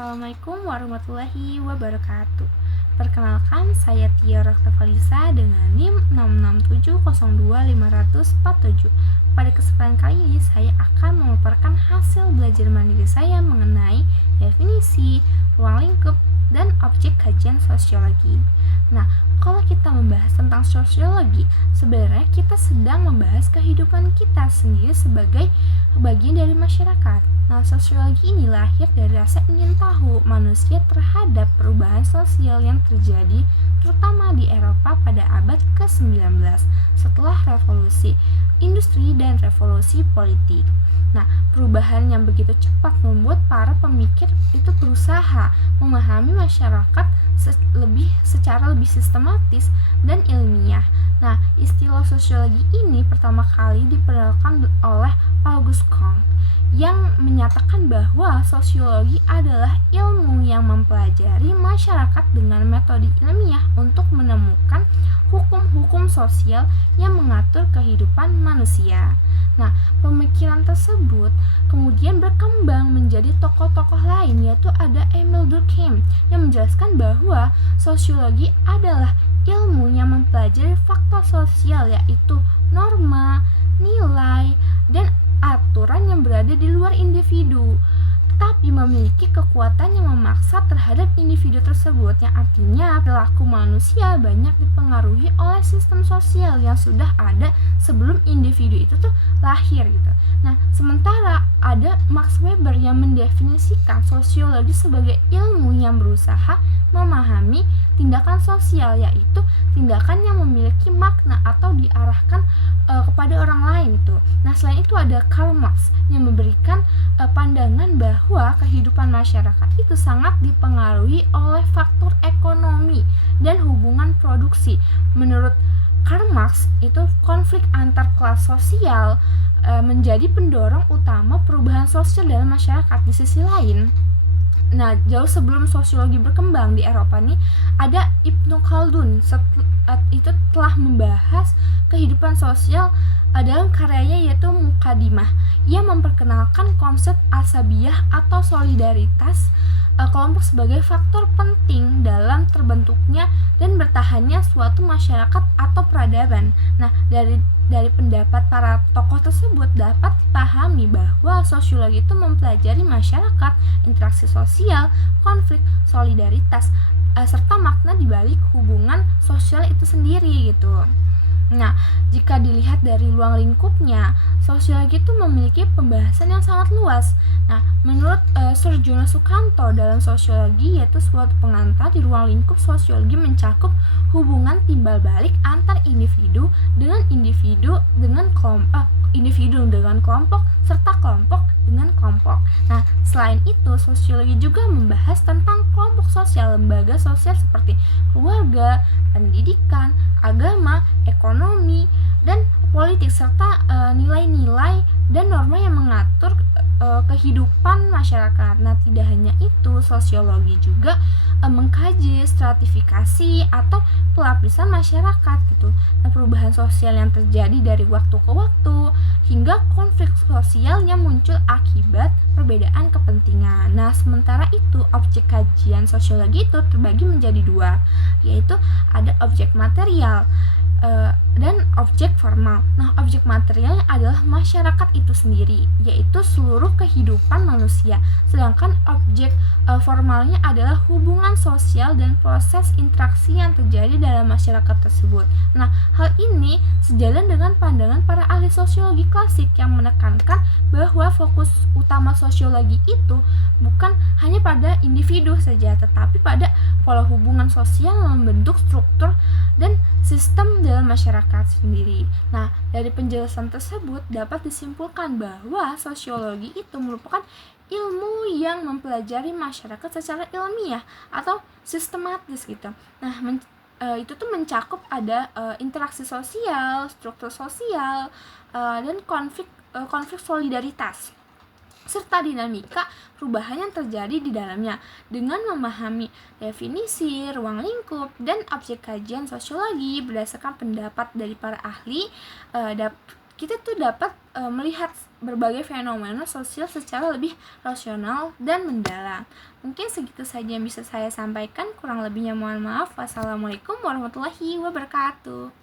Assalamualaikum warahmatullahi wabarakatuh. Perkenalkan, saya Tia Raktafalisa dengan NIM 667025447. Pada kesempatan kali ini, saya akan memaparkan hasil belajar mandiri saya mengenai definisi, ruang lingkup, dan objek kajian sosiologi. Nah, kalau kita membahas tentang sosiologi, sebenarnya kita sedang membahas kehidupan kita sendiri sebagai bagian dari masyarakat. Nah, sosiologi ini lahir dari rasa ingin tahu manusia terhadap perubahan sosial yang terjadi terutama di Eropa pada abad ke-19 setelah revolusi industri dan revolusi politik. Nah, perubahan yang begitu cepat membuat para pemikir itu berusaha memahami masyarakat secara lebih sistematis dan ilmiah. Nah, istilah sosiologi ini pertama kali diperkenalkan oleh Auguste Comte yang menyatakan bahwa sosiologi adalah ilmu yang mempelajari masyarakat dengan metode ilmiah untuk menemukan hukum-hukum sosial yang mengatur kehidupan manusia. Nah, pemikiran tersebut kemudian berkembang menjadi tokoh-tokoh lain, yaitu ada Émile Durkheim yang menjelaskan bahwa sosiologi adalah ilmu yang mempelajari faktor sosial, yaitu norma, nilai, dan aturan yang berada di luar individu, tetapi memiliki kekuatan yang memaksa terhadap individu tersebut, yang artinya perilaku manusia banyak dipengaruhi oleh sistem sosial yang sudah ada sebelum individu itu tuh lahir gitu. Nah, sementara ada Max Weber yang mendefinisikan sosiologi sebagai ilmu yang berusaha memahami tindakan sosial, yaitu tindakan yang memiliki makna atau diarahkan kepada orang lain itu. Nah, selain itu ada Karl Marx yang memberikan pandangan bahwa kehidupan masyarakat itu sangat dipengaruhi oleh faktor ekonomi dan hubungan produksi. Menurut Karl Marx itu konflik antar kelas sosial menjadi pendorong utama perubahan sosial dalam masyarakat. Di sisi lain, nah, jauh sebelum sosiologi berkembang di Eropa nih, ada Ibnu Khaldun itu telah membahas kehidupan sosial dalam karyanya yaitu Muqaddimah. Ia memperkenalkan konsep asabiyah atau solidaritas kelompok sebagai faktor penting dalam terbentuknya dan bertahannya suatu masyarakat atau peradaban. Nah, dari pendapat para tokoh tersebut dapat dipahami bahwa sosiologi itu mempelajari masyarakat, interaksi sosial, konflik, solidaritas, serta makna dibalik hubungan sosial itu sendiri gitu. Nah, jika dilihat dari ruang lingkupnya, sosiologi itu memiliki pembahasan yang sangat luas. Nah, menurut Sir Jonas Sukanto dalam sosiologi, yaitu suatu pengantar di ruang lingkup sosiologi mencakup hubungan timbal balik antar individu dengan kelompok serta kelompok dengan kelompok. Nah, selain itu sosiologi juga membahas tentang kelompok sosial, lembaga sosial seperti keluarga, pendidikan, agama, ekonomi, dan politik, serta nilai-nilai dan norma yang mengatur kehidupan masyarakat. Nah, tidak hanya itu, sosiologi juga mengkaji stratifikasi atau pelapisan masyarakat gitu. Nah, perubahan sosial yang terjadi dari waktu ke waktu hingga konflik sosial yang muncul akibat perbedaan kepentingan. Nah, sementara itu objek kajian sosiologi itu terbagi menjadi dua, yaitu ada objek material dan objek formal. Nah, objek materialnya adalah masyarakat itu sendiri, yaitu seluruh kehidupan manusia. Sedangkan objek formalnya adalah hubungan sosial dan proses interaksi yang terjadi dalam masyarakat tersebut. Nah, hal ini sejalan dengan pandangan para ahli sosiologi klasik yang menekankan bahwa fokus utama sosiologi itu bukan hanya pada individu saja, tetapi pada pola hubungan sosial yang membentuk struktur dan sistem dalam masyarakat sendiri. Nah, dari penjelasan tersebut dapat disimpulkan bahwa sosiologi itu merupakan ilmu yang mempelajari masyarakat secara ilmiah atau sistematis gitu. Nah, itu tuh mencakup ada interaksi sosial, struktur sosial, dan konflik solidaritas, serta dinamika perubahan yang terjadi di dalamnya. Dengan memahami definisi, ruang lingkup, dan objek kajian sosiologi berdasarkan pendapat dari para ahli, kita tuh dapat melihat berbagai fenomena sosial secara lebih rasional dan mendalam. Mungkin segitu saja yang bisa saya sampaikan, kurang lebihnya mohon maaf. Wassalamualaikum warahmatullahi wabarakatuh.